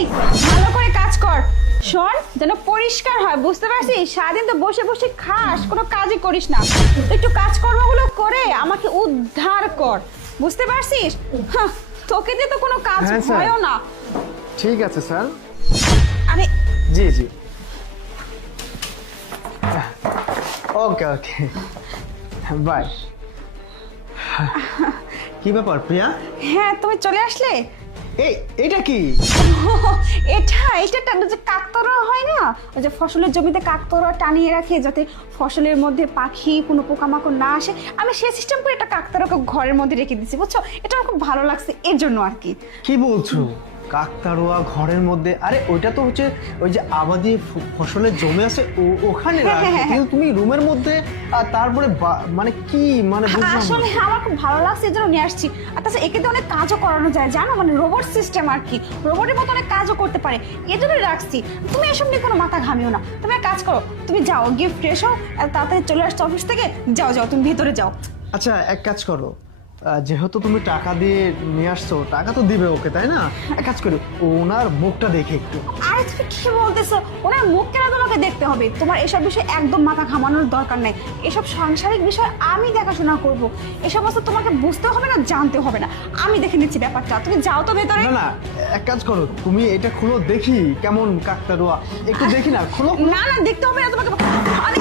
এই ভালো করে কাজ কর, শোন যেন পরিষ্কার হয়, বুঝতে পারছিস? সারাদিন তো বসে বসে খাস, কোনো কাজই করিস না। একটু কাজকর্মগুলো করে আমাকে উদ্ধার কর, বুঝতে পারছিস? হাহ, তোকে দিয়ে তো কোনো কাজ হ্যাঁ, স্যার। হয়ও না। ঠিক আছে স্যার। আরে জি জি, ওকে ওকে, বাই। কি ব্যাপার প্রিয়া? হ্যাঁ, তুমি চলে আসলে। এটা কি? এটা যে কাকতাড়ুয়া হয় না, ওই যে ফসলের জমিতে কাকতাড়ুয়া টানিয়ে রাখে যাতে ফসলের মধ্যে পাখি কোনো পোকামাকড় না আসে, আমি সেই সিস্টেম করে একটা কাকতাড়ুয়াকে ঘরের মধ্যে রেখে দিচ্ছি, বুঝছো? এটা আমার খুব ভালো লাগছে, এর জন্য আর কি। কি বলছো? কাকতাড়ুয়া ঘরের মধ্যে? আরে ওইটা তো হচ্ছে ওই যে আবাদি ফসলের জমি আছে ওখানে রাখে, কিন্তু তুমি রুমের মধ্যে তারপরে মানে কি মানে বুঝলাম না। আসলে আমার খুব ভালো লাগছে, এর জন্য নিয়ে আসছি। আর তাছাড়া একে দিয়ে অনেক কাজও করানো যায়, জানো, মানে রোবট সিস্টেম আর কি, রোবটের মতো অনেক কাজও করতে পারে, এই জন্যই রাখছি। তুমি এসব নিয়ে কোনো মাথা ঘামিও না, তুমি এক কাজ করো, তুমি যাও গিয়ে ফ্রেশ হও, আর তাড়াতাড়ি চলে আসছো অফিস থেকে, যাও যাও তুমি ভিতরে যাও। আচ্ছা এক কাজ করো, যেহেতু তুমি টাকা দিয়ে নিয়ে আসছো, টাকা তো দিবে ওকে, তাই না? এক কাজ করি, ওনার মুখটা দেখে একটু। আরে তুমি কি বলতেছো? ওনার মুখ কেন তোমাকে দেখতে হবে? তোমার এসব বিষয়ে একদম মাথা ঘামানোর দরকার নেই, এসব সাংসারিক বিষয় আমি দেখাশোনা করব, এসব অবস্থা তোমাকে বুঝতে হবে না, জানতে হবে না, আমি দেখে নিচ্ছি ব্যাপারটা, তুমি যাও তো ভেতরে। না না, এক কাজ করো, তুমি এটা খুলো, দেখি কেমন কাকতাড়ুয়া, একটু দেখি না, খুলো। না না, দেখতে হবে না তোমাকে। আরে